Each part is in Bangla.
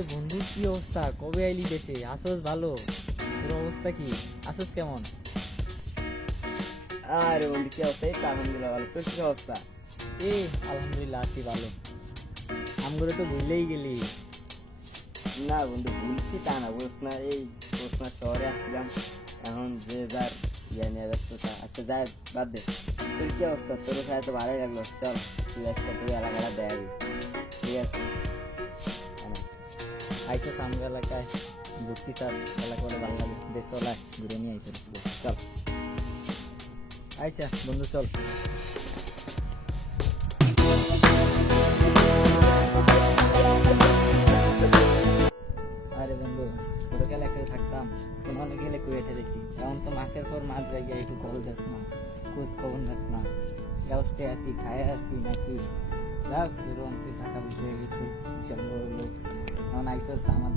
কিরে বন্ধু কি অবস্থা? কবে আইলি দেশে? আসোস ভালো। তোর অবস্থা কি? আসোস কেমন? আরে বন্ধু কি অবস্থা? এই তো আলহামদুলিল্লাহ ভালো। তোর কি অবস্থা? এ আলহামদুলিল্লাহ আছি ভালো। আমগুলো তো ভুললেই গেলি। না বন্ধু ভুলছি তা না বুঝ না? এই বুঝ না শহরে আসছিলাম। এখন যে যার ইয়ে নিয়ে ব্যস্ততা আচ্ছা যাই বাদ দে। তোর কি অবস্থা? তোর সাথে তো ভালোই লাগল। চল তুই একটা তুই এলাকাটা দেখাবি ঠিক আছে। আইসো সামনে এলাকায় ঘুরতি চাস এলাকা বলে ভালো দেশ চলায় ঘুরে নিয়ে আইসো চল। আচ্ছা বন্ধু, চল। আরে বন্ধু, ছোটকালে একসাথে থাকতাম তোমাকে গেলে কুয়েটে দেখি। এখন তো মাসের পর মাস জায়গায় একটু কল যাস না, খোঁজ খবর নাস না। গাউসতে আসি, খায় আসি নাকি? পয়সা হয়ে গেছে এখন আইসর আমার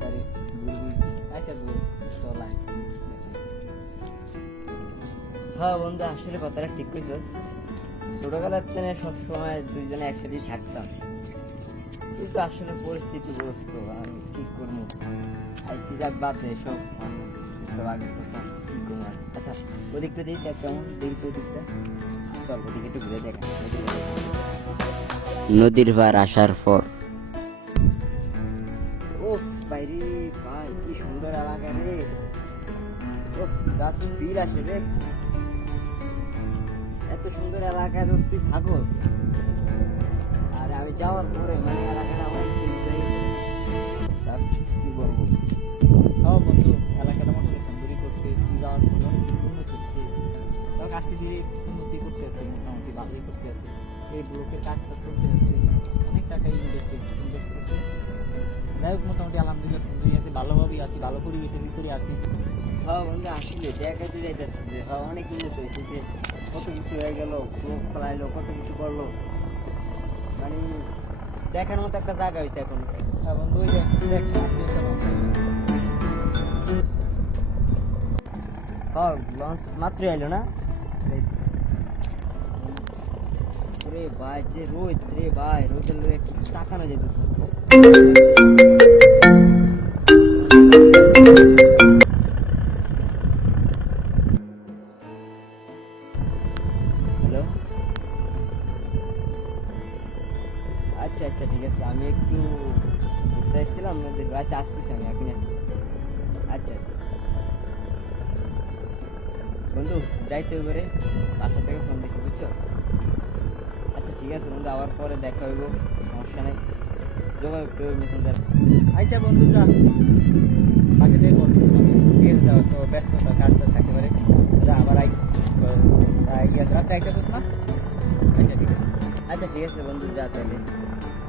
আচ্ছা চল হ্যাঁ বন্ধু আসলে কথাটা ঠিক কইছস। ছোটবেলার থেকে সবসময় দুইজনে একসাথেই থাকতাম। কিন্তু আসলে পরিস্থিতি গ্রস্ত আমি কি করব? আইসি যাক বাদ সব। সব আগের কি করব? আচ্ছা ওদিকটা দিই দেখ কেমন দেখি তো ওদিকটা চল ওদিকে একটু ঘুরে দেখ। নদীর পার আসার পর বাইরে, ভাই, কি সুন্দর এলাকা রে। ও গাছ ফিল আসে রে। এত সুন্দর এলাকায় দোস্ত, তুই থাকোস আর আমি যাওয়ার পরে মানে এলাকাটা change হয়ে, বন্ধু, এলাকাটা মোটামুটি সুন্দরই করছে। তুই যাওয়ার পরে করছে। তার ধীরে উন্নতি করতে আছে, মোটামুটি ভালোই করতে আছে। এই ব্লকের কাজটা চলতে আছে। যাই হোক মোটামুটি আলহামদুলিল্লাহ সুন্দরই আছে ভালোভাবেই আছি ভালো পরিবেশের ভিতরে আছি। হ্যাঁ বন্ধু আসলে দেখাতে যাইতেছে যে হ্যাঁ অনেক উন্নত হয়েছে যে কত কিছু হয়ে গেল লোক ফেলাইলো কত কিছু করল। মানে দেখার মতো একটা জায়গা হয়েছে এখন। হ্যাঁ বন্ধু ওই। হ্যাঁ লঞ্চ মাত্র এলো না? রে ভাই যে রোদ রে ভাই রোদের লোক কিছু টাকা না যেত হ্যালো? আচ্ছা আচ্ছা ঠিক আছে। আমি একটু ঘুরতে এসেছিলাম আচ্ছা আসতেছি আমি, এখন আচ্ছা আচ্ছা। বন্ধু যাইতে এবারে। বাসা থেকে ফোন দিচ্ছি বুঝছ? আচ্ছা ঠিক আছে, বন্ধু, আবার পরে দেখা হইব। সমস্যা নেই। যোগাযোগ করবে মেসেঞ্জার আচ্ছা বন্ধু, যা। বাসা থেকে কল বন্ধু ঠিক আছে যাও তো ব্যস্ততা, কাজটা থাকতে পারে। যা আবার আচ্ছা ঠিক আছে বন্ধু, যা তাহলে।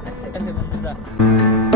আচ্ছা ঠিক আছে বন্ধু, যা।